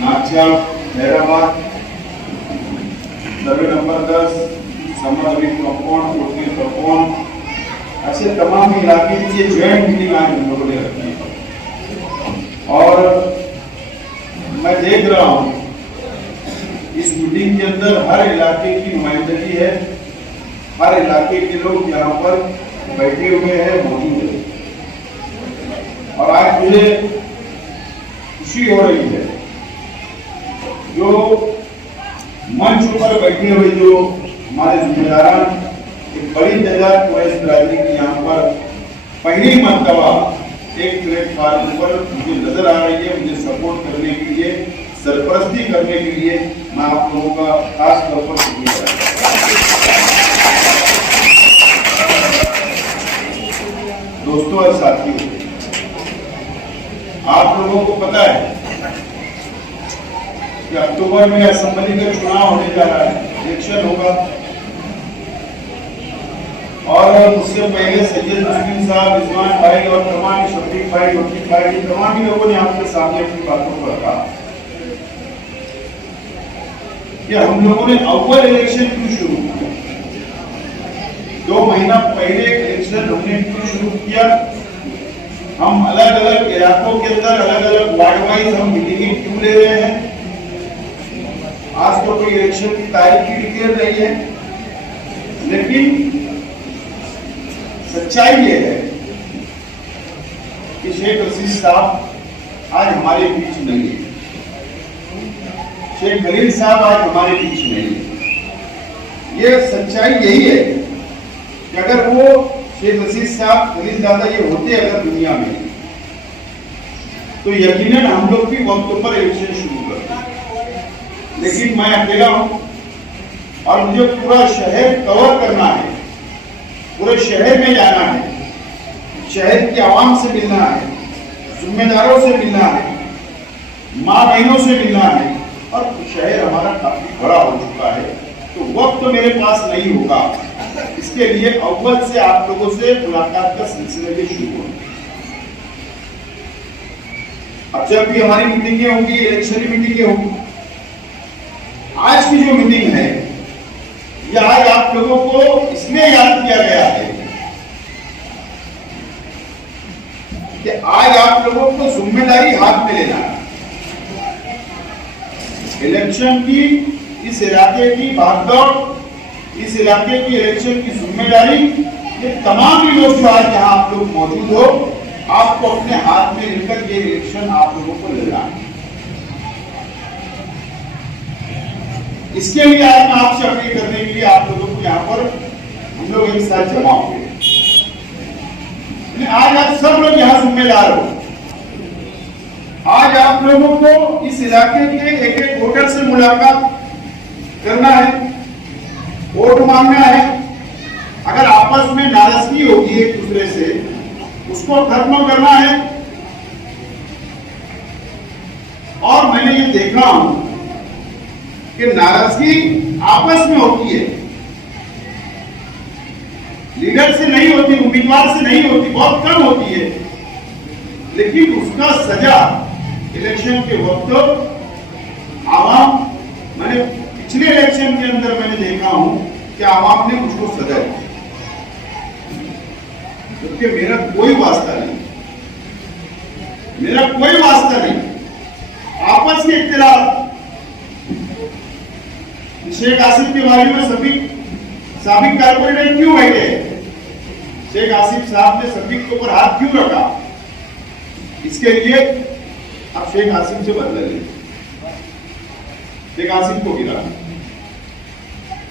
नागझाड़, Hyderabad, survey number 10, Samarveer compound, Kotli compound, ऐसे तमाम इलाके की ज्वाइंट मीटिंग आज हम लोगों ने रखी है। और मैं देख रहा हूँ इस मीटिंग के अंदर हर इलाके की नुमाइंदगी है, हर इलाके के लोग यहाँ पर बैठे हुए हैं, मौजूद है। और आज मुझे खुशी हो रही है जो मंच पर बैठे हुए जो हमारे जिम्मेदारान एक बड़ी जगह टूरिस्ट राजनी की यहाँ पर पहली मर्तबा एक प्लेटफॉर्म पर मुझे नजर आ रही है, मुझे सपोर्ट करने के लिए, सरपरस्ती करने के लिए मैं आप लोगों का खास तौर पर शुक्रिया। दोस्तों और साथियों, आप लोगों को पता है कि अक्टूबर में असेंबली का चुनाव होने जा रहा है, इलेक्शन होगा। और उससे पहले सैयद मुस्लिम साहब, रिजवान भाई और तमाम शफीक भाई, वकील भाई, तमाम ही लोगों ने आपके सामने अपनी बातों को रखा कि हम लोगों ने अव्वल इलेक्शन क्यों शुरू किया, 2 महीना पहले इलेक्शन हमने क्यों शुरू किया, हम अलग अलग इलाकों के अंदर अलग अलग वार्ड वाइज हम मीटिंग क्यों ले रहे हैं। आज तो कोई इलेक्शन की तारीख की डिक्लेयर नहीं है, लेकिन सच्चाई ये है कि शेख रशीद साहब आज हमारे बीच नहीं है, शेख खलील साहब आज हमारे बीच नहीं है। ये सच्चाई यही है कि अगर वो शेख रशीद साहब, खलील दादा ये होते अगर दुनिया में, तो यकीनन हम लोग भी वक्त पर इलेक्शन शुरू करते। लेकिन मैं अकेला हूं और मुझे पूरा शहर कवर करना है, पूरे शहर में जाना है, शहर की आवाम से मिलना है, जिम्मेदारों से मिलना है, माँ बहनों से मिलना है। और शहर हमारा काफी बड़ा हो चुका है, तो वक्त तो मेरे पास नहीं होगा। इसके लिए अव्वल से आप लोगों से मुलाकात का सिलसिला भी शुरू हो। अब जब भी हमारी मीटिंगें होंगी, इलेक्शन मीटिंगें होंगी, आज की जो मीटिंग है यह आज आप लोगों को इसलिए याद किया गया है कि आज आप लोगों को जिम्मेदारी हाथ में लेना है। इलेक्शन की, इस इलाके की भागदौड़, इस इलाके की इलेक्शन की जिम्मेदारी ये तमाम ही लोग जो आज यहाँ आप लोग मौजूद हो, आपको अपने हाथ में लेकर ये इलेक्शन आप लोगों को लेना है। इसके लिए आज मैं आपसे अपील करने के लिए आप लोगों को यहाँ पर हम लोग एक साथ जमा हुए। आज आप सब लोग यहाँ जिम्मेदार हो। आज आप लोगों को इस इलाके के एक एक वोटर से मुलाकात करना है, वोट मांगना है। अगर आपस में नाराजगी होगी एक दूसरे से, उसको खत्म करना है। और मैंने ये देखा हूं कि नाराजगी आपस में होती है, लीडर से नहीं होती, उम्मीदवार से नहीं होती, बहुत कम होती है। लेकिन उसका सजा इलेक्शन के वक्त आवाम, मैंने पिछले इलेक्शन के अंदर मैंने देखा हूं कि आवाम ने मुझको सजा दी, क्योंकि मेरा कोई वास्ता नहीं, मेरा कोई वास्ता नहीं। आपस के इख्तिलाफ, शेख आसिफ के बारे में साबिक कारपोरेटर क्यों बैठे, शेख आसिफ साहब ने सफीक के ऊपर हाथ क्यों रखा, इसके लिए अब शेख आसिफ से बदला ले, शेख आसिफ को गिरा,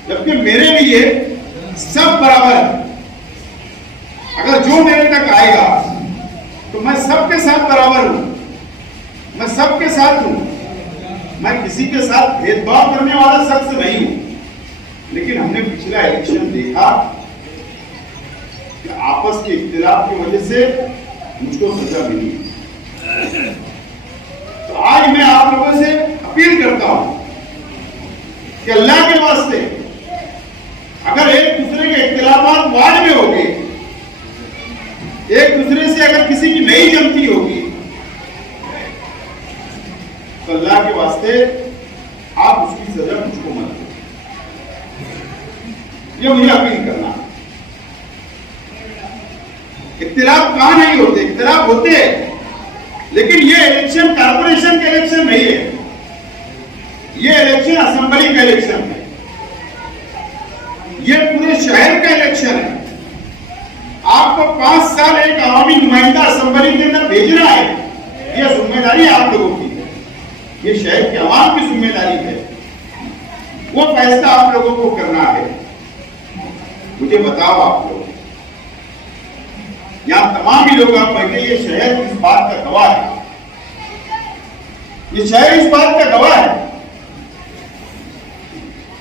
जबकि मेरे लिए सब बराबर है। अगर जो मेरे तक आएगा तो मैं सबके साथ बराबर हूं, मैं सबके साथ हूं, मैं किसी के साथ भेदभाव करने वाला शख्स नहीं हूं। लेकिन हमने पिछला इलेक्शन देखा कि आपस के इख्तिलाफ की वजह से मुझको सजा मिली। तो आज मैं आप लोगों से अपील करता हूं कि अल्लाह के वास्ते, अगर एक दूसरे के इख्तिलाफात वार्ड में होंगे, एक दूसरे से अगर किसी की नहीं जमती होगी, तो अल्लाह के वास्ते आप उसकी सजा मुझको मत दो, ये मुझे अपील करना। इख्तिलाफ कहां नहीं होते, इख्तिलाफ होते हैं, लेकिन ये इलेक्शन कारपोरेशन का इलेक्शन नहीं है, ये इलेक्शन असेंबली का इलेक्शन है, ये पूरे शहर का इलेक्शन है। आपको 5 साल एक अवामी नुमाइंदा असेंबली के अंदर भेजना है, ये जिम्मेदारी आप लोगों की है, ये शहर के अवाम की जिम्मेदारी है, वो फैसला आप लोगों को करना है। मुझे बताओ आप लोग, यहां तमाम ही लोग आप बैठे, ये शहर इस बात का गवाह है, ये शहर इस बात का गवाह है।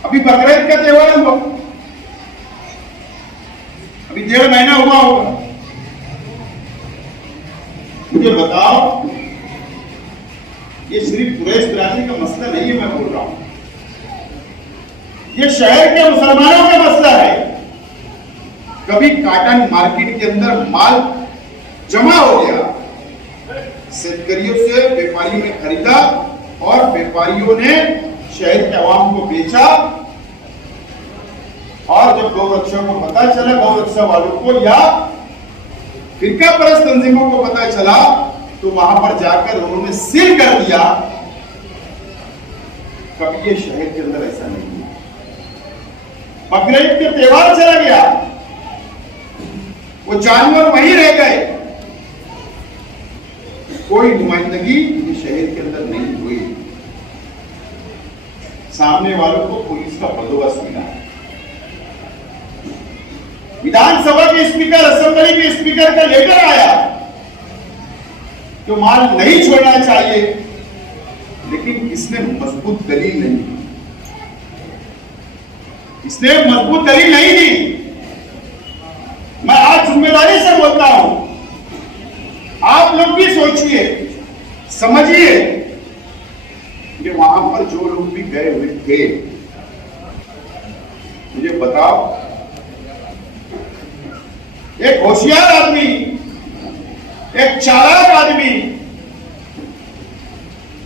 अभी बकरीद का त्योहार हुआ, अभी 1.5 महीना हुआ होगा। मुझे बताओ, ये सिर्फ कुरैश बिरादरी का मसला नहीं है, मैं बोल रहा हूं, ये शहर के मुसलमानों का मसला है। कभी काटन मार्केट के अंदर माल जमा हो गया, शेतकरियों से व्यापारियों ने खरीदा और व्यापारियों ने शहर के अवाम को बेचा, और जब गौरक्षा को पता चला, गौरक्षा वालों को या फिरका परस्त तंजीमों को पता चला, तो वहां पर जाकर उन्होंने सील कर दिया। कभी ये शहर के अंदर ऐसा नहीं हुआ। बकरीद के त्योहार चला गया, वो जानवर वहीं रह गए, कोई नुमाइंदगी इस शहर के अंदर नहीं हुई। सामने वालों को पुलिस का बंदोबस्त मिला। विधानसभा के स्पीकर, असेंबली के स्पीकर का लेटर आया तो माल नहीं छोड़ना चाहिए, लेकिन इसने मजबूत दलील नहीं दी, इसने मजबूत दलील नहीं दी। मैं आज जिम्मेदारी से बोलता हूं, आप लोग भी सोचिए, समझिए कि वहां पर जो लोग भी गए हुए थे, मुझे बताओ, एक होशियार आदमी, एक चालाक आदमी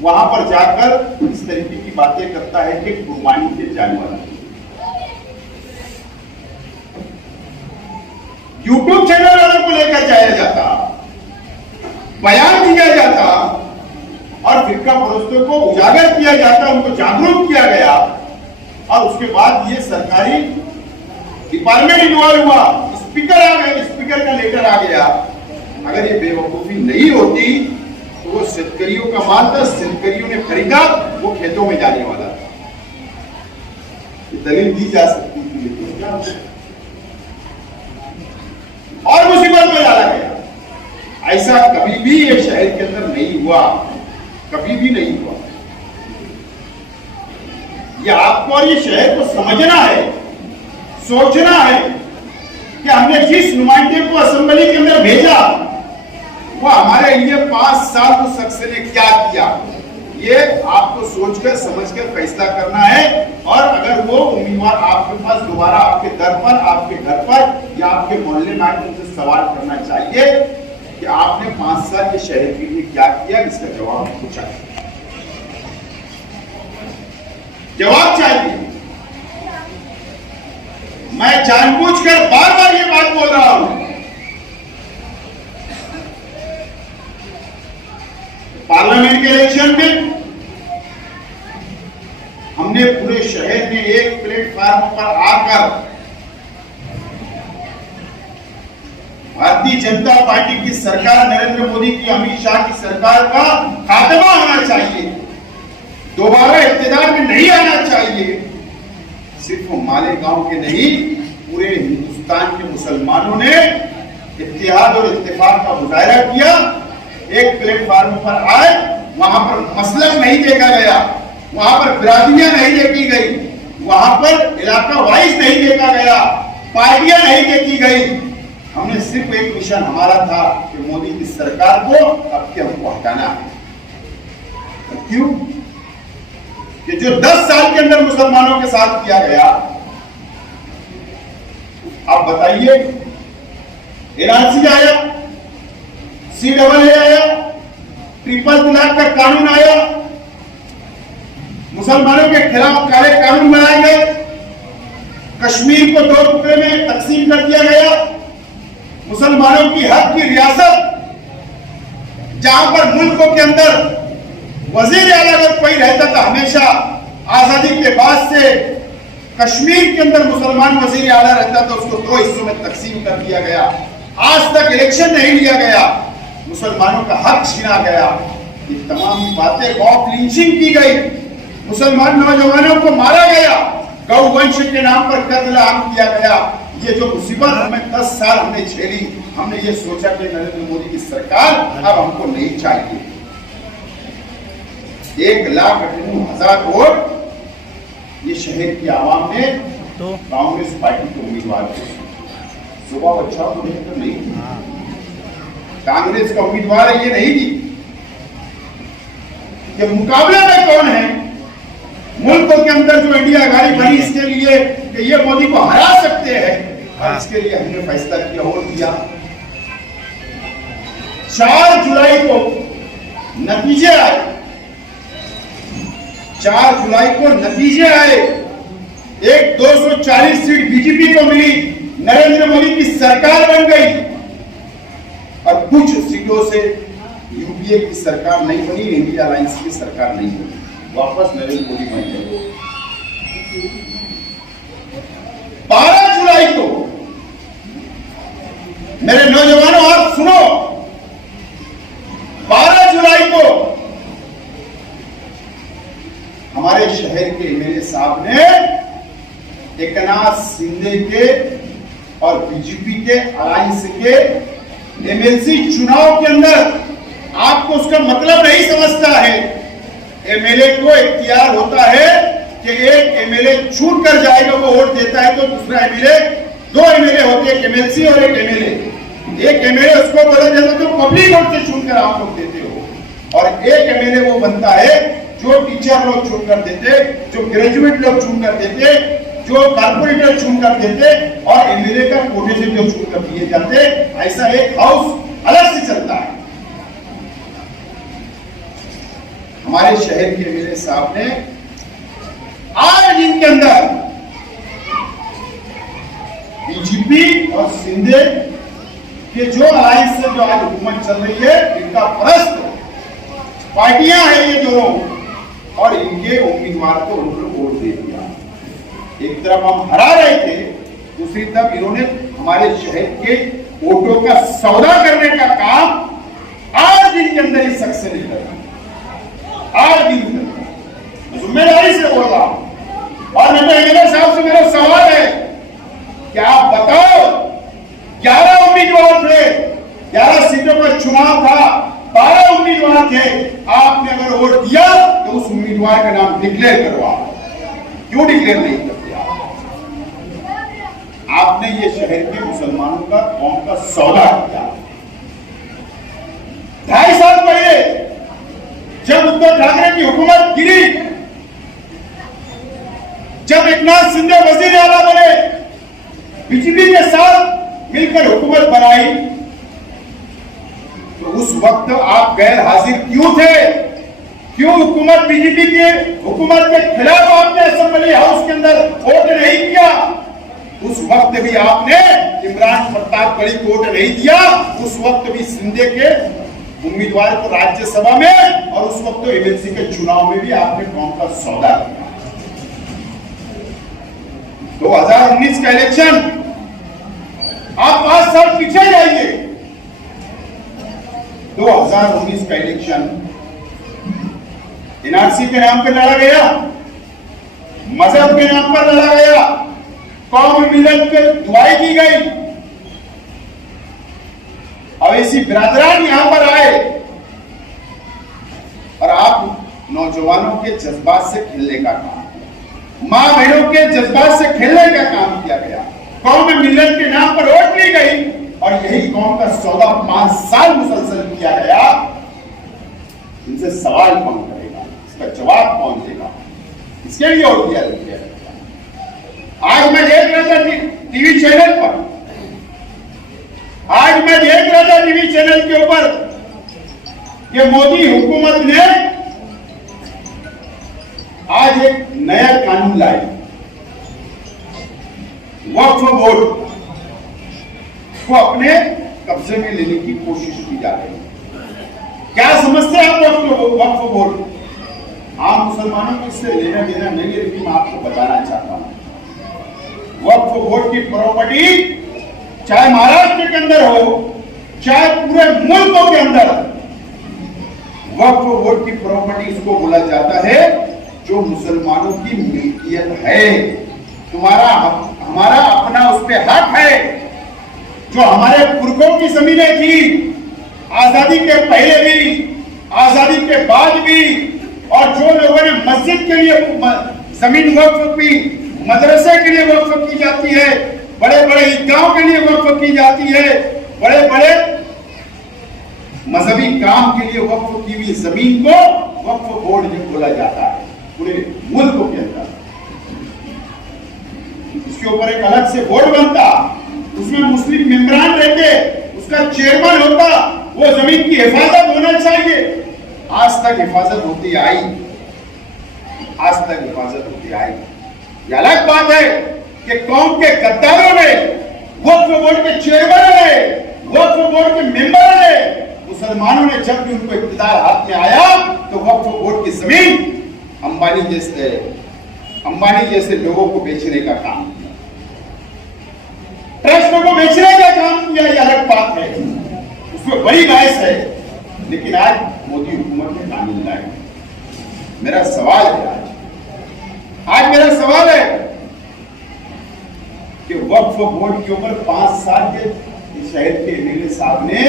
वहां पर जाकर इस तरीके की बातें करता है कि कुर्बानी के जानवर। यूट्यूब चैनल वालों को लेकर जाया जाता, बयान दिया जाता और फिरका परस्तों को उजागर किया जाता, उनको जागरूक किया गया, और उसके बाद ये सरकारी डिपार्टमेंट इन्वॉल्व हुआ, स्पीकर आ गए, स्पीकर का लेटर आ गया। अगर ये बेवकूफी नहीं होती तो वो शेतकरियों का माल था, शेतकरियों ने खरीदा, वो खेतों में जाने वाला था। दलील दी जा सकती थी, लेकिन क्या और मुसीबत में डाला गया। ऐसा कभी भी ये शहर के अंदर नहीं हुआ, कभी भी नहीं हुआ। ये आपको और ये शहर को समझना है, सोचना है कि हमने जिस नुमाइंदे को असेंबली के अंदर भेजा, वो हमारे लिए 5 साल उस शख्स ने क्या किया, ये आपको सोचकर समझकर फैसला करना है। और अगर वो उम्मीदवार आपके पास दोबारा आपके दर पर, आपके घर पर या आपके मोहल्ले में आकर उनसे सवाल करना चाहिए कि आपने 5 साल के शहर के लिए क्या किया, इसका जवाब पूछा, जवाब चाहिए। मैं जानबूझकर बार बार ये बात बोल रहा हूं, पार्लियामेंट के इलेक्शन में हमने पूरे शहर में एक प्लेटफॉर्म पर आकर भारतीय जनता पार्टी की सरकार, नरेंद्र मोदी की, अमित शाह की सरकार का खात्मा होना चाहिए, दोबारा इख्तियार में नहीं आना चाहिए। सिर्फ मालेगांव के नहीं, पूरे हिंदुस्तान के मुसलमानों ने इत्तेहाद और इत्तेफाक का मुजाहरा किया। एक प्लेटफॉर्म पर आए, वहां पर मसलक नहीं देखा गया, वहां पर बिरादरियां नहीं देखी गई, वहां पर इलाका वाइज नहीं देखा गया, पार्टियां नहीं देखी गई। हमने सिर्फ एक मिशन हमारा था कि मोदी की सरकार को अब के हमको हटाना है। क्यों? कि जो 10 साल के अंदर मुसलमानों के साथ किया गया, आप बताइए, एनआरसी आया, CAA आया, ट्रिपल तलाक का कानून आया, मुसलमानों के खिलाफ काले कानून बनाए गए, कश्मीर को 2 टुकड़े में तकसीम कर दिया गया, मुसलमानों की हक की रियासत, जहां पर मुल्कों के अंदर वजीर आला अगर कोई रहता था, हमेशा आजादी के बाद से कश्मीर के अंदर मुसलमान वजीर आला रहता था, उसको 2 हिस्सों में तकसीम कर दिया गया। आज तक इलेक्शन नहीं लिया गया, मुसलमानों का हक छीना गया। ये तमाम बातें, मॉब लिंचिंग की गई, मुसलमान नौजवानों को मारा गया, गौवंश के नाम पर कत्ल आम किया गया। ये जो मुसीबत हमें 10 साल हमने झेली, हमने ये सोचा कि नरेंद्र मोदी की सरकार अब हमको नहीं चाहिए। 1,98,000 वोट ये शहर की आवाम ने तो कांग्रेस पार्टी के उम्मीदवार थे। सुबह अच्छा तो नहीं, कांग्रेस का उम्मीदवार है ये नहीं थी कि मुकाबले में कौन है। मुल्कों के अंदर जो इंडिया आघाड़ी बनी, इसके लिए कि ये मोदी को हरा सकते हैं, और इसके लिए हमने फैसला किया और दिया। 4 जुलाई को नतीजे आए, 4 जुलाई को नतीजे आए। एक 240 सीट बीजेपी को मिली, नरेंद्र मोदी की सरकार बन गई, और कुछ सीटों से यूपीए की सरकार नहीं बनी, इंडिया अलायंस की सरकार नहीं बनी, वापस नरेंद्र मोदी बन गए। 12 जुलाई को मेरे नौजवानों आप सुनो, 12 जुलाई को हमारे शहर के एमएलए साहब ने एकनाथ शिंदे के और बीजेपी के अलायंस के एमएलसी चुनाव के अंदर, आपको उसका मतलब नहीं समझता है। एमएलए को इख्तियार होता है कि एक एमएलए छूट कर जाएगा, वो वोट देता है, तो दूसरा एमएलए, 2 एमएलए होते हैं, एक एमएलसी और एक एमएलए। एक एमएलए उसको बोला जाता तो पब्लिक वोट से चुनकर आप लोग देते हो, और एक एमएलए वो बनता है जो टीचर लोग चुनकर देते, जो ग्रेजुएट लोग चुनकर देते, जो कारपोरेटर चुनकर देते, और एमएलए का कोटे से जो चुनकर दिए जाते। ऐसा एक हाउस अलग से चलता है। हमारे शहर के एमएलए साहब ने आज इनके अंदर बीजेपी और शिंदे के जो अलायंस से जो आज हुकूमत चल रही है, इनका परस्त पार्टियां हैं ये दोनों, और इनके उम्मीदवार को उन्होंने वोट दे दिया। एक तरफ हम हरा रहे थे, दूसरी तरफ इन्होंने हमारे शहर के वोटों का सौदा करने का काम आज दिन के अंदर इस शख्स ने किया। आज दिन के अंदर जिम्मेदारी से बोल रहा हूं, और मैं एमएलए साहब से मेरा सवाल है कि आप बताओ, 11 उम्मीदवार थे, 11 सीटों का चुनाव था, 12 उम्मीदवार थे, आपने अगर वोट दिया तो उस उम्मीदवार का नाम डिक्लेयर करवा। क्यों डिक्लेयर नहीं कर दिया? आपने ये शहर के मुसलमानों का, कौम का सौदा किया। 2.5 साल पहले जब उद्धव ठाकरे की हुकूमत गिरी, जब एकनाथ शिंदे वजीर आला बने, बीजेपी के साथ मिलकर हुकूमत बनाई, तो उस वक्त आप गैर हाजिर क्यों थे? क्यों हुकूमत, बीजेपी के हुकूमत के खिलाफ आपने असेंबली हाउस के अंदर वोट नहीं किया? उस वक्त भी आपने इमरान प्रताप गढ़ी को वोट नहीं दिया, उस वक्त भी शिंदे के उम्मीदवार को राज्यसभा में, और उस वक्त एमएलसी के चुनाव में भी आपने कौम का सौदा किया। 2019 का इलेक्शन, आप 5 साल पीछे जाइए, 2019 का इलेक्शन एनआरसी के नाम पर लड़ा गया, मजहब के नाम पर लड़ा गया, कौम मिलत पे दुआई की गई, अवैसी बिरादरान यहां पर आए, और आप नौजवानों के जज्बात से खेलने का काम, मां बहनों के जज्बात से खेलने का काम किया गया। कौम मिलत के नाम पर वोट ली गई, और यही कौम का सौदा 5 साल मुसलसल किया गया। इनसे सवाल कौन करेगा? इसका जवाब कौन देगा? इसके लिए वोट दिया गया। आज मैं देख रहा था टीवी चैनल पर, आज मैं देख रहा था टीवी चैनल के ऊपर कि मोदी हुकूमत ने आज कानून लाई, वक्फ बोर्ड को अपने कब्जे में लेने की कोशिश की जा रही है। क्या समझते हैं आप वक्फ बोर्ड? आम मुसलमानों को इससे लेना देना नहीं है, लेकिन मैं आपको बताना चाहता हूं वक्फ बोर्ड की प्रॉपर्टी चाहे महाराष्ट्र के अंदर हो चाहे पूरे मुल्कों के अंदर, वक्फ बोर्ड की प्रॉपर्टी इसको बोला जाता है जो मुसलमानों की मिल्कियत है। तुम्हारा हमारा अपना उस पे हक है। जो हमारे पुरखों की जमीनें थी, आजादी के पहले भी, आजादी के बाद भी, और जो लोगों ने मस्जिद के लिए जमीन वक्फ की, मदरसे के लिए वक्फ की जाती है, बड़े बड़े ईदगाहों के लिए वक्फ की जाती है, बड़े बड़े मजहबी काम के लिए वक्फ की हुई जमीन को वक्फ बोर्ड बोला जाता है पूरे मुल्क के अंदर। इसके ऊपर एक अलग से बोर्ड बनता, उसमें मुस्लिम मेंबरान रहते, उसका चेयरमैन होता, वो जमीन की हिफाजत होना चाहिए। आज तक हिफाजत होती आई, आज तक हिफाजत होती आई। यह अलग बात है कि कौम के गद्दारों ने, वक्फ बोर्ड के चेयरमैन ने, वक्फ बोर्ड के मेंबर ने, मुसलमानों ने जब भी उनको इख्तियार हाथ में आया तो वक्फ बोर्ड की जमीन अंबानी जैसे लोगों को बेचने का काम किया, ट्रस्टों को बेचने का काम किया। यह अलग बात है, उसमें बड़ी बहस है, लेकिन आज मोदी हुकूमत ने कानून लाए। मेरा सवाल है आज मेरा सवाल है कि वक्फ बोर्ड के ऊपर 5 साल के शहर के एमएलए साहब ने,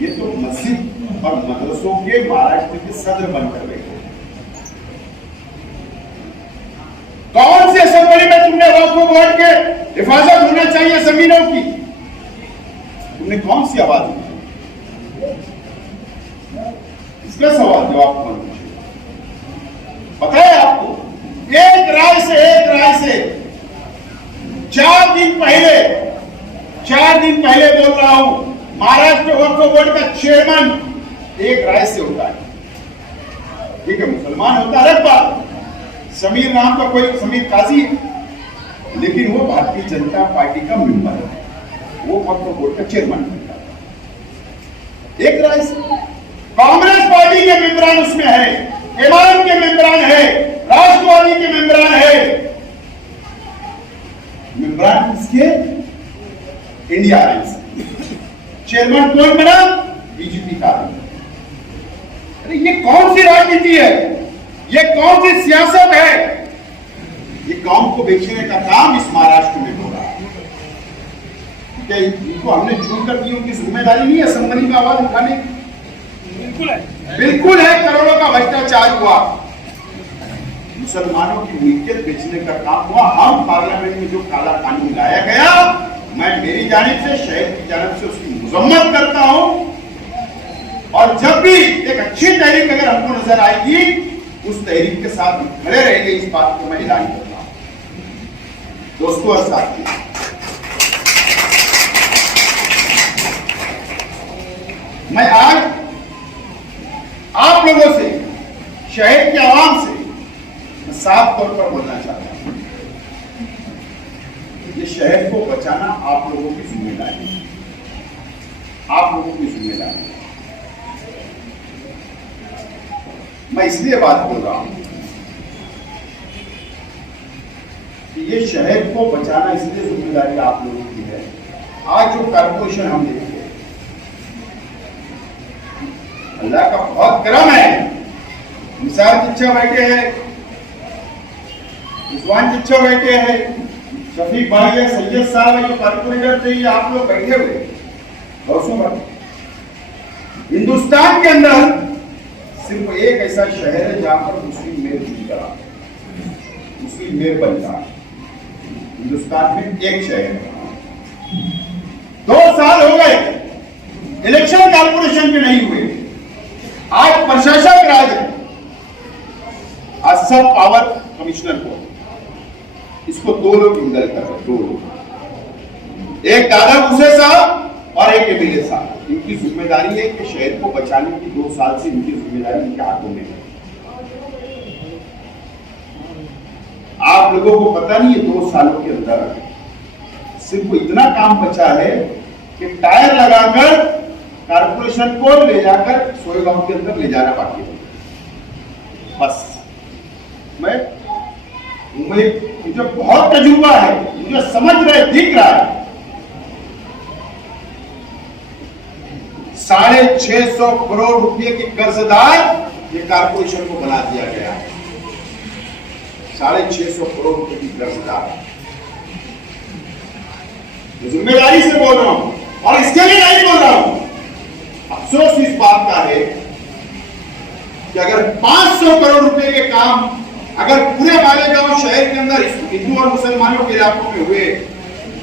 ये तो मस्जिद और मदरसों के महाराष्ट्र के सदर बनकर बैठे। कौन सी असेंबली में तुमने वक्फ बोर्ड के हिफाजत होना चाहिए जमीनों की, तुमने कौन सी आवाज दी? इसका सवाल जवाब कौन पूछेगा? पता है आपको, एक राय से 4 दिन पहले बोल रहा हूं, महाराष्ट्र वक्फ बोर्ड का चेयरमैन एक राय से होता है। ठीक है, मुसलमान होता अलग बात, समीर नाम का कोई समीर काजी है, लेकिन वो भारतीय जनता पार्टी का मेंबर है, वो वक्फ बोर्ड का चेयरमैन बनता है एक राय से। कांग्रेस पार्टी के मेंबरान उसमें है, एमआईएम के मेंबरान है, राष्ट्रवादी के मेंबरान है। मेंबरान किसके? India alliance. चेयरमैन कौन बना? बीजेपी का। अरे ये कौन सी राजनीति है, ये कौन सी सियासत है? ये कौम को बेचने का काम इस महाराष्ट्र में हो रहा है। क्या इनको हमने चुन कर दी, उनकी जिम्मेदारी नहीं है असेंबली में आवाज उठाने की? बिल्कुल है। करोड़ों का भ्रष्टाचार हुआ, मुसलमानों की मिल्कियत बेचने का काम हुआ। हम पार्लियामेंट में जो काला कानून लाया गया, मैं मेरी जानिब से, शहर की जानिब से उसकी मजम्मत करता हूं। और जब भी एक अच्छी तहरीक अगर हमको नजर आएगी, उस तहरीक के साथ खड़े रहेंगे, इस बात को मैं ऐलान करता हूं। दोस्तों और साथियों, मैं आज आप लोगों से, शहर के आवाम से साफ तौर पर बोलना चाहता हूं, ये शहर को बचाना आप लोगों की जिम्मेदारी है, आप लोगों की जिम्मेदारी है। मैं इसलिए बात बोल रहा हूं कि ये शहर को बचाना इसलिए जिम्मेदारी आप लोगों की है। आज जो कारपोरेशन हम देखते हैं, अल्लाह का बहुत करम है, निसार चिच्चा बैठे हैं, रिजवान चिच्चा बैठे हैं, शफीक भाई है, सैयद साहब है, जो कारपोरेटर थे, ये आप लोग बैठे हुए। हिंदुस्तान के अंदर सिर्फ एक ऐसा शहर है जहां पर मुस्लिम मेयर जीता, मुस्लिम मेयर बनता। हिंदुस्तान में एक शहर है। 2 साल हो गए इलेक्शन कारपोरेशन के नहीं हुए। आज प्रशासक राज है, आज सब पावर कमिश्नर को, इसको 2 लोग हैंडल कर रहे हैं, 2 लोग, एक दादा भूसे साहब और एक एमएलए साहब। इनकी जिम्मेदारी है कि शहर को बचाने की 2 साल से इनकी जिम्मेदारी इनके हाथों में है। आप आप लोगों को पता नहीं है 2 सालों के अंदर सिर्फ इतना काम बचा है कि टायर लगाकर कारपोरेशन को ले जाकर सोएगांव के अंदर ले जाना बाकी है। बस मुझे बहुत तजुर्बा है, मुझे समझ रहे, दिख रहा है। 650 करोड़ रुपए के कर्जदार ये कारपोरेशन को बना दिया गया है। 650 करोड़ रुपए की कर्जदार। जिम्मेदारी से बोल रहा हूं और इसके लिए नहीं बोल रहा हूं। अफसोस इस बात का है कि अगर 500 करोड़ रुपए के काम अगर पूरे मालेगांव शहर के अंदर हिंदू और मुसलमानों के इलाकों में हुए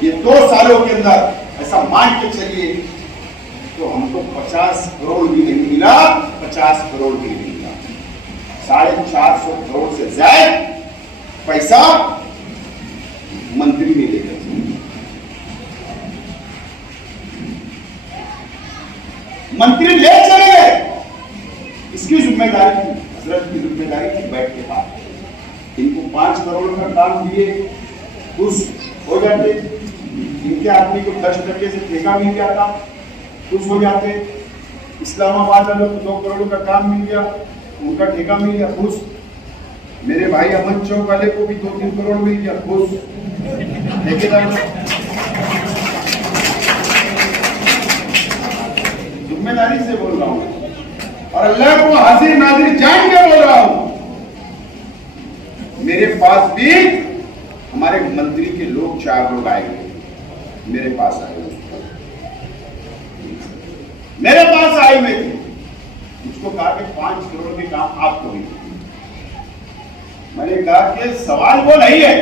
ये 2 सालों के अंदर, ऐसा मान के चलिए तो हमको 50 करोड़ भी नहीं मिला, 50 करोड़ भी नहीं मिला। 450 करोड़ से ज्यादा पैसा मंत्री ने लेकर मंत्री ले चले गए। इसकी जिम्मेदारी थी, हजरत की जिम्मेदारी थी बैठ के बात। इनको 5 करोड़ का काम दिए, खुश हो जाते। इनके आदमी को 10 टके से ठेका मिल गया था, खुश हो जाते। इस्लामाबाद वालों को 2 करोड़ का काम मिल गया, उनका ठेका मिल गया, खुश। मेरे भाई अमन चौक वाले को भी 2-3 करोड़ मिल गया, खुश। जिम्मेदारी से बोल रहा हूं और अल्लाह को हाजिर नाजिर जान के बोल रहा हूं। मेरे पास भी हमारे मंत्री के लोग 4 लोग आए हुए, मेरे पास आए हुए, मेरे पास आए हुए थे। उसको कहा कि 5 करोड़ के काम आपको भी। मैंने कहा कि सवाल वो नहीं है,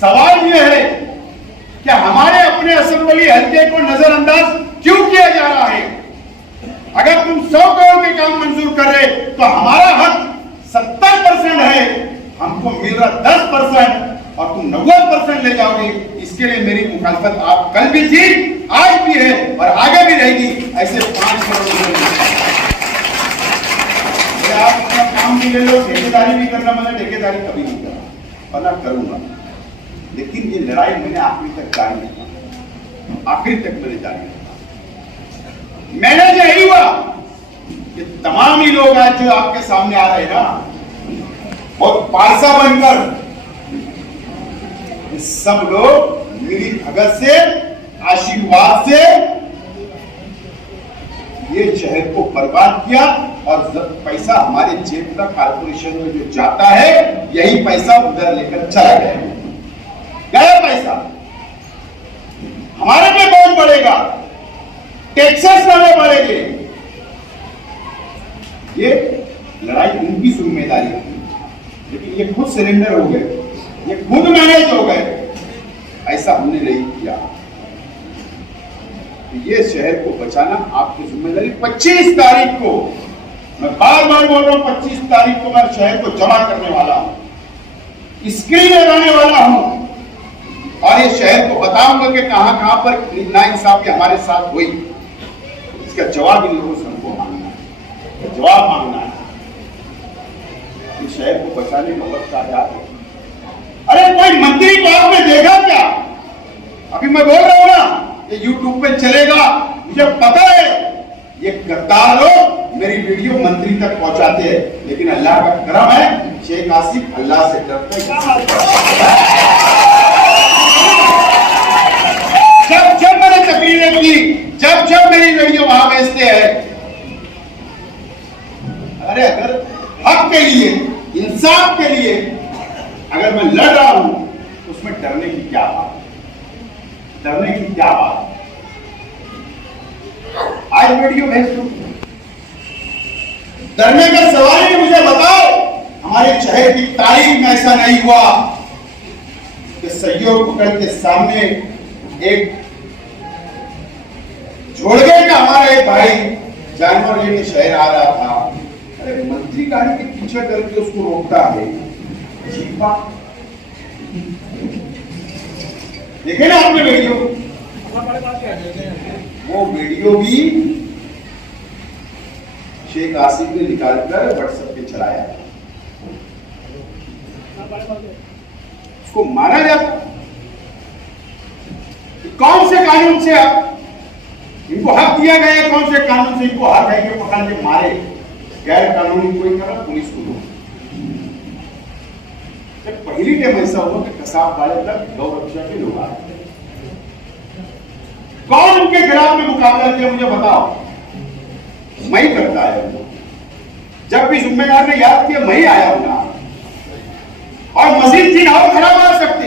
सवाल ये है कि हमारे अपने असरवली हल्के को नजरअंदाज क्यों किया जा रहा है। अगर तुम 100 करोड़ के काम मंजूर कर रहे तो हमारा हक 70% है, हमको मिल रहा 10% और तुम 90% ले जाओगे। इसके लिए मेरी मुखालफत आप कल भी थी, आज भी है और आगे भी रहेगी। ऐसे 5 करोड़ आप अपना काम भी ले लो, ठेकेदारी भी करना। मैंने ठेकेदारी कभी नहीं करा और ना करूंगा, लेकिन ये लड़ाई मैंने आखिरी तक जारी रखा, आखिरी तक मैंने जारी रखा। मैंने जो यही हुआ कि तमाम ही लोग आज जो आपके सामने आ रहे हैं ना, और पारसा बनकर सब लोग मिली भगत से, आशीर्वाद से ये शहर को बर्बाद किया। और पैसा हमारे जेब का कारपोरेशन में जो जाता है, यही पैसा उधर लेकर चला गया पैसा। हमारे पे बोझ बढ़ेगा, टैक्सेस हमें बढ़ेंगे। ये लड़ाई उनकी जिम्मेदारी थी, लेकिन ये खुद सरेंडर हो गए, ये खुद मैनेज हो गए। ऐसा हमने नहीं किया। ये शहर को बचाना आपकी जिम्मेदारी। 25 तारीख को मैं बार बार बोल रहा हूं, 25 तारीख को मैं शहर को जमा करने वाला हूं, स्क्रीन लगाने वाला हूं और ये शहर को बताऊंगा कि कहां कहां पर नाइंसाफी हमारे साथ हुई। इसका जवाब इन लोगों से हमको मांगना है, जवाब मांगना है। इस शहर को बचाने का वक्त आ जाए। अरे कोई मंत्री को आपने देखा क्या? अभी मैं बोल रहा हूं ना, ये यूट्यूब पे चलेगा, मुझे पता है ये गद्दार लोग मेरी वीडियो मंत्री तक पहुंचाते हैं, लेकिन अल्लाह का करम है, शेख आसिफ अल्लाह से डरते हैं। जब मैंने तकरीरें की, जब मेरी वीडियो वहां भेजते हैं, अरे अगर हक के लिए, इंसाफ के लिए अगर मैं लड़ रहा हूं तो उसमें डरने की क्या बात, डरने की क्या बात। आज वीडियो भेज दो, डरने का सवाल ही मुझे बताओ। हमारे शहर की तारीख में ऐसा नहीं हुआ कि सैयद होटल के सामने एक झोड़गे का हमारा एक भाई जानवर लेके शहर आ रहा था। अरे मंत्री गाड़ी के पीछे करके उसको रोकता है। देखे ना आपने वीडियो, वो वीडियो भी शेख आसिफ ने निकालकर व्हाट्सएप पे चलाया। उसको मारा जाता। कौन से कानून से इनको हक दिया गया है? कौन से कानून से इनको हक है कि पकड़ के मारे? गैर कानूनी कोई करा पुलिस को दो। पहली टाइम ऐसा हुआ कि कसाब वाले तक गौ रक्षा के लोग आए। कौन उनके खिलाफ में मुकाबला किया मुझे बताओ? मैं ही करता है। जब भी जिम्मेदार ने याद किया मैं ही आया हूं। और मजीद 3 और खराब आ सकते।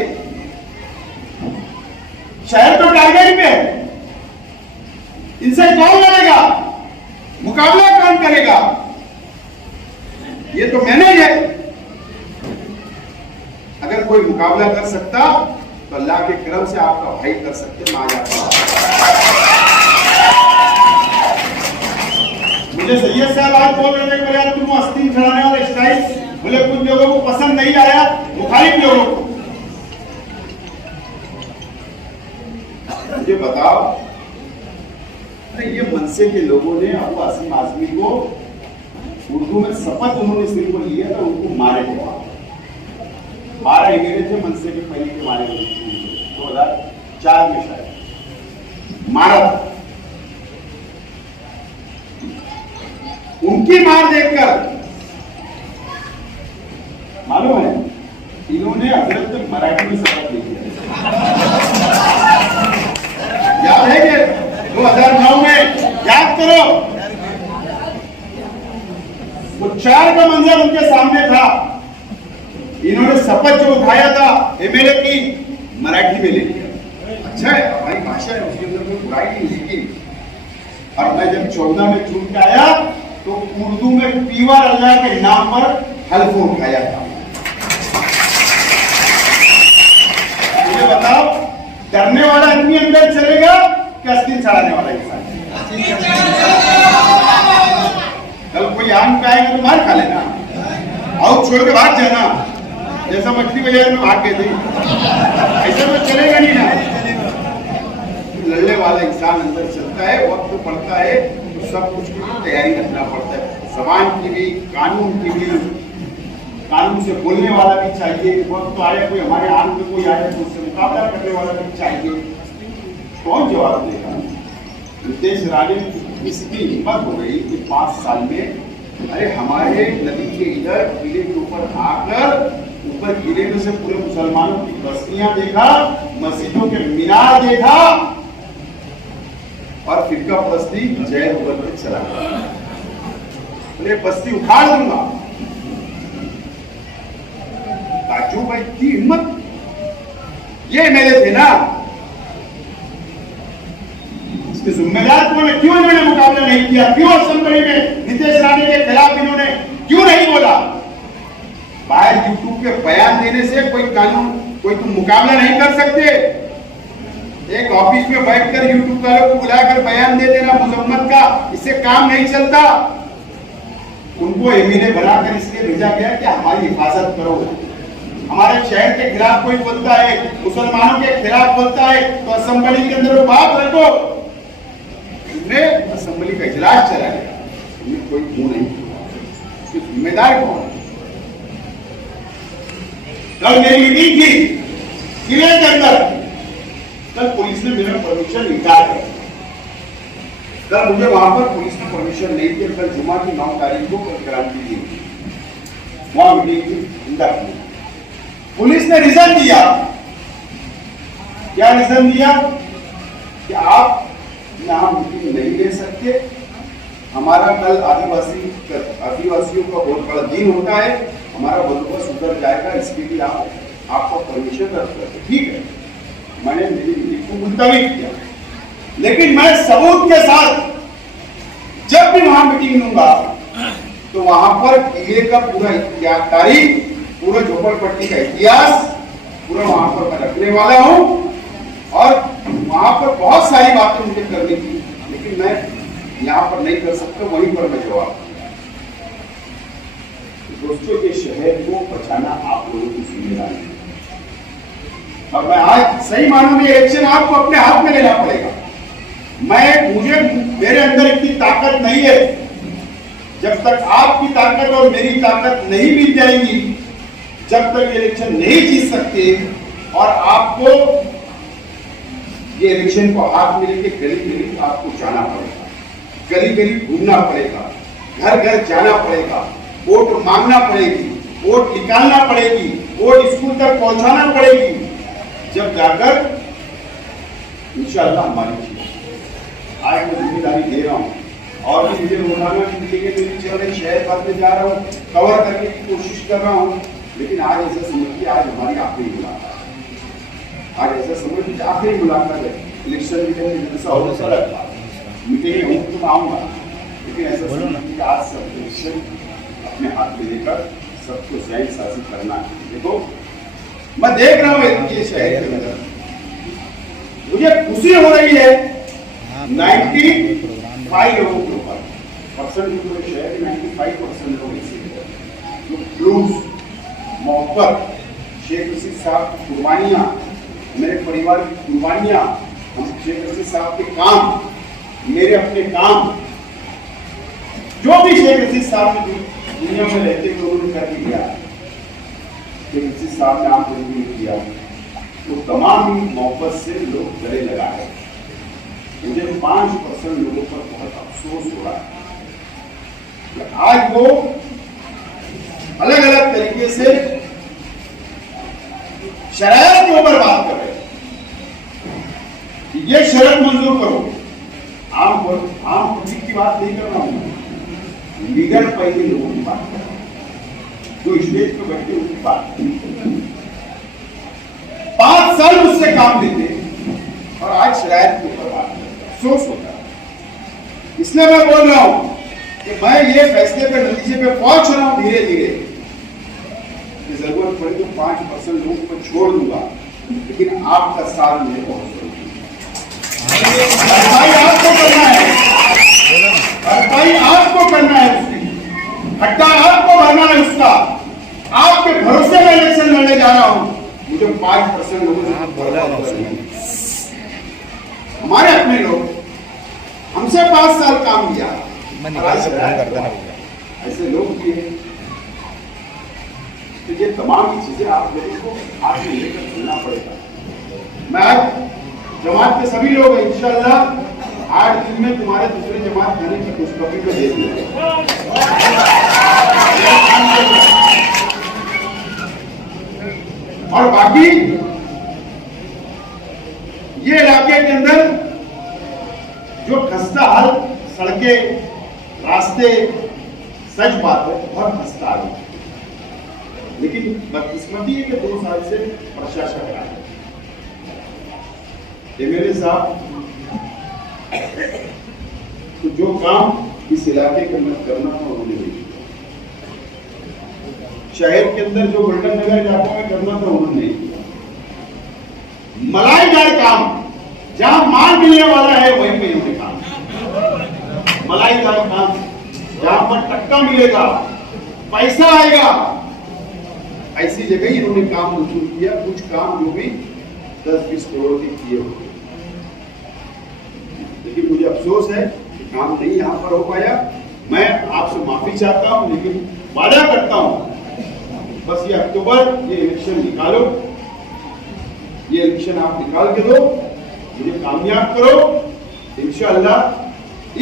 शहर तो टारगेट पे है, इनसे कौन लड़ेगा? मुकाबला कौन करेगा? ये तो मैनेज है। अगर कोई मुकाबला कर सकता तो अल्लाह के करम से आपका भाई कर सकते। मैं आ जाता। मुझे सैयद साहब आज बोल रहे थे यार तुम आस्तीन चढ़ाने वाला स्टाइल, बोले कुछ लोगों को पसंद नहीं आया, मुखालिफ लोगों को। मुझे बताओ, अरे ये मनसे के लोगों ने अबू आसिम आजमी को उर्दू में शपथ उन्होंने सिर को लिया था, उनको मारे थे। 12 एमएलए थे मनसे के पहले के मारे 2004 में शायद मारा था। उनकी मार देखकर मालूम है इन्होंने हजरत मराठी में शपथ ली है। याद है कि 2009 में? याद करो, वो 4 का मंजर उनके सामने था। इन्होंने शपथ जो उठाया था एमएलए की, मराठी में ले लिया। अच्छा है, हमारी भाषा है, उसके अंदर कोई बुराई नहीं। लेकिन और मैं जब 14 में चुन के आया तो उर्दू में पीवर अल्लाह के नाम पर हल्फ उठाया था। मुझे बताओ, डरने वाला आदमी अंदर चलेगा कि अस्तीन चढ़ाने वाला इंसान? कल कोई आम का आएगा तो मार खा लेना और छोड़ के भाग जाना, जैसा मछली बाजार में भाग गए थे। ऐसा तो चलेगा नहीं ना। लड़ने वाला इंसान अंदर चलता है, वक्त तो पड़ता है, तो सब कुछ की तैयारी रखना पड़ता है। जबान की भी, कानून की भी, कानून से बोलने वाला भी चाहिए। वक्त तो आया, कोई हमारे आम में कोई आया तो उससे मुकाबला करने वाला भी चाहिए। कौन जवाब देगा? नितेश राणे की इसकी हिम्मत हो गई कि 5 साल में, अरे हमारे नदी के इधर किले के ऊपर आकर, ऊपर किले में से पूरे मुसलमानों की बस्तियां देखा, मस्जिदों के मीनार देखा और फिरका परस्ती जय ऊपर पे चला गया। बोले बस्ती उखाड़ दूंगा। ताजू भाई की हिम्मत, ये मेरे थे ना। इसके जिम्मेदार कौन है? क्यों इन्होंने मुकाबला नहीं किया? क्यों असेंबली में नितेश राणे के खिलाफ इन्होंने क्यों नहीं बोला? बाहर यूट्यूब के बयान देने से कोई कानून, कोई तुम मुकाबला नहीं कर सकते। एक ऑफिस में बैठकर यूट्यूब वालों को बुलाकर बयान दे देना मुजम्मत का, इससे काम नहीं चलता। उनको एमएलए बनाकर इसलिए भेजा गया कि हमारी हिफाजत करो। हमारे शहर के खिलाफ कोई बोलता है, मुसलमानों के खिलाफ बोलता है, तो असेंबली के अंदर बात रखो। असेंबली का इजलास चला गया, कोई मुंह नहीं किया। जिम्मेदार कौन? कल मेरी मीटिंग थी किले के अंदर, कल पुलिस ने मेरा परमिशन इनकार कर दिया। कल मुझे वहां पर पुलिस ने परमिशन नहीं दी। कल जुमा की 9 तारीख को क्रांति दी, वहां मीटिंग थी इंदापुर। पुलिस ने रीजन दिया। क्या रीजन दिया? कि आप यहाँ मीटिंग नहीं ले सकते, हमारा कल आदिवासियों का बहुत बड़ा दिन होता है, हमारा बंदोबस्त उतर जाएगा, इसके लिए आपको परमिशन रद्द करते। ठीक है, मैंने मेरी मीटिंग को मुलतवी किया, लेकिन मैं सबूत के साथ जब भी वहां मीटिंग लूंगा तो वहां पर किले का पूरा इतिहास, तारीख, पूरा झोपड़पट्टी का इतिहास पूरा वहां पर मैं रखने वाला हूं। और वहां पर बहुत सारी बातें मुझे करनी थी, लेकिन मैं यहाँ पर नहीं कर सकता, वहीं पर मैं जवाब। दोस्तों, ये शहर को बचाना आप लोगों की जिम्मेदारी है। और मैं आज सही मानूं में इलेक्शन आपको अपने हाथ में लेना पड़ेगा। मेरे अंदर इतनी ताकत नहीं है। जब तक आपकी ताकत और मेरी ताकत नहीं मिल जाएगी, जब तक इलेक्शन नहीं जीत सकते, और आपको ये इलेक्शन को हाथ में लेके गली गली आपको जाना पड़ेगा, गली गली घूमना पड़ेगा, घर घर जाना पड़ेगा, वोट मांगना पड़ेगी, वोट निकालना पड़ेगी, वोट स्कूल तक पहुंचाना पड़ेगी, जब जाकर इंशाअल्लाह हमारी आज मैं जिम्मेदारी दे रहा हूँ। और भी मुझे रोजाना की मिलेंगे तो नीचे शहर भर में जा रहा हूँ, कवर करने की कोशिश कर रहा हूँ, लेकिन आज ऐसा समझिए आज हमारी आखिरी मुलाकात, आज ऐसा समझिए आखिरी मुलाकात है। इलेक्शन जैसा होगा सर मीटिंग हूँ तो आऊँगा, लेकिन ऐसा समझिए आज सब इलेक्शन अपने हाथ में लेकर सबको सही शासित करना है। देखो मैं देख रहा हूँ ये शहर के अंदर मुझे खुशी हो रही है 95 लोगों के ऊपर परसेंट पूरे शहर के 95% लोग ऐसे जो जुलूस मोहब्बत शेख रशीद साहब की कुर्बानियाँ, मेरे परिवार की कुर्बानियाँ, हम शेख रशीद साहब के काम, मेरे अपने काम, जो भी शेख रशीद साहब ने दुनिया में रहते हुए उन्होंने कर दिया, शेख रशीद साहब ने आपको किया, तो तमाम मोहब्बत से लोग गले लगाए। मुझे 5% लोगों पर बहुत अफसोस हो रहा है कि आज वो अलग अलग तरीके से शरायत के ऊपर बात कर रहे हैं कि ये शर्त मंजूर करो। आम पब्लिक की बात नहीं कर रहा हूं, लीडर पहले लोगों की बात कर रहा हूं, जो स्टेज पे बैठे उनकी बात। 5 साल मुझसे काम लेते और आज शरायत के ऊपर बात अफसोस होता है। इसलिए मैं बोल रहा हूं कि मैं ये फैसले पे नतीजे पे पहुंच रहा हूं धीरे धीरे, जरूरत पड़े तो 5% लोगों को छोड़ दूंगा, लेकिन आपका साथ मेरे को भरपाई आपको करना है, भरपाई आपको करना है, उसकी खड्डा आपको भरना है उसका। आपके भरोसे में इलेक्शन लड़ने जा रहा हूं, मुझे 5% लोगों से हमारे अपने लोग हमसे 5 साल काम किया, ऐसे लोग भी हैं। तो ये तमाम चीजें आप लोगों को हाथ में लेकर चलना पड़ेगा। मैं आज जमात के सभी लोग इंशाअल्लाह 8 दिन में तुम्हारे दूसरे जमात खाने की खुशखबरी को दे देंगे। और बाकी ये इलाके के अंदर जो खस्ता हाल सड़कें रास्ते, सच बात है बहुत खस्ता हाल, लेकिन बदकिस्मती है कि 2 साल से प्रशासन रहा है। एमएलए साहब तो जो काम इस इलाके के अंदर करना था उन्होंने नहीं किया, शहर के अंदर जो गोल्डन नगर इलाकों में करना था उन्होंने नहीं किया। मलाईदार काम जहां माल मिलने वाला है वहीं पे इन्होंने काम, मलाईदार काम जहां पर टक्का मिलेगा, पैसा आएगा, ऐसी जगह ही इन्होंने काम मंजूर किया। कुछ काम जो भी 10-20 करोड़ के किए होंगे, लेकिन मुझे अफसोस है कि काम नहीं यहाँ पर हो पाया। मैं आपसे माफी चाहता हूँ, लेकिन वादा करता हूँ बस ये अक्टूबर ये इलेक्शन निकालो, ये इलेक्शन आप निकाल के दो, मुझे कामयाब करो। इंशाअल्लाह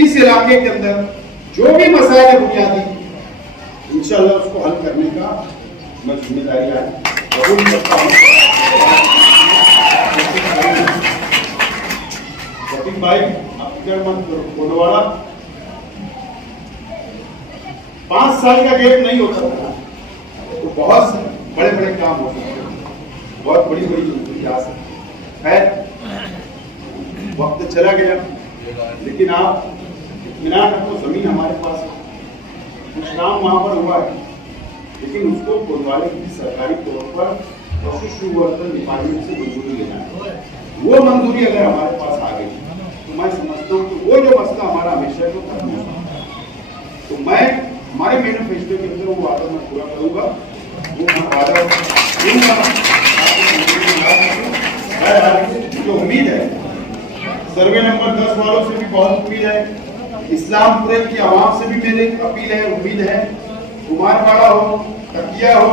इस इलाके के अंदर जो भी मसाइल है बुनियादी, इंशाअल्लाह उसको हल करने का मैं जिम्मेदारी कबूल करता हूँ। रफीक भाई आप फिक्र मत करो, कोडवाड़ा 5 साल का गैप नहीं हो सकता, तो बहुत बड़े बड़े काम हो सकते हैं, बहुत बड़ी बड़ी जिंदगी आ सकती है। वक्त चला गया, लेकिन आप इत्मीनान रखो, जमीन हमारे पास है, कुछ काम वहां पर हुआ है, लेकिन उसको कोतवाली की सरकारी तौर पर पशुवर्धन डिपार्टमेंट से मंजूरी लेना है। वो मंजूरी अगर हमारे पास आ गई तो मैं समझता हूँ कि वो जो मसला हमारा हमेशा को खत्म होगा। तो मैं हमारे मैनिफेस्टो के अंदर वो वादा मैं पूरा करूंगा, वो मैं वादा दूंगा। जो उम्मीद है सर्वे नंबर 10 वालों से भी बहुत उम्मीद है, इस्लामपुर की आवाम से भी मेरी अपील है, उम्मीद है, कुमारवाड़ा हो, तकिया हो,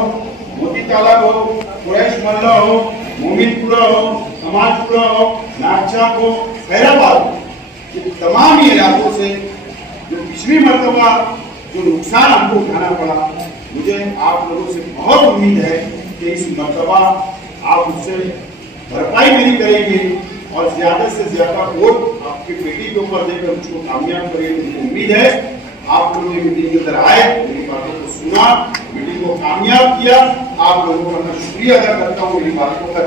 मोती तालाब हो, कुरैश मोहल्ला हो, मोमिनपुरा हो, समाजपुरा हो, नागछाप हो, खैराबाद हो, ये तमाम ही इलाकों से जो पिछली मरतबा जो नुकसान हमको उठाना पड़ा, मुझे आप लोगों से बहुत उम्मीद है कि इस मरतबा आप उससे भरपाई नहीं करेंगे और ज्यादा से ज्यादा वोट आपकी बेटी के ऊपर देकर उसको कामयाब करेंगे। मुझे उम्मीद है आप लोगों ने मीटिंग के अंदर आए, मेरी बातों को सुना, मीटिंग को कामयाब किया। आप लोगों का मैं शुक्रिया अदा करता हूँ मेरी बातों का।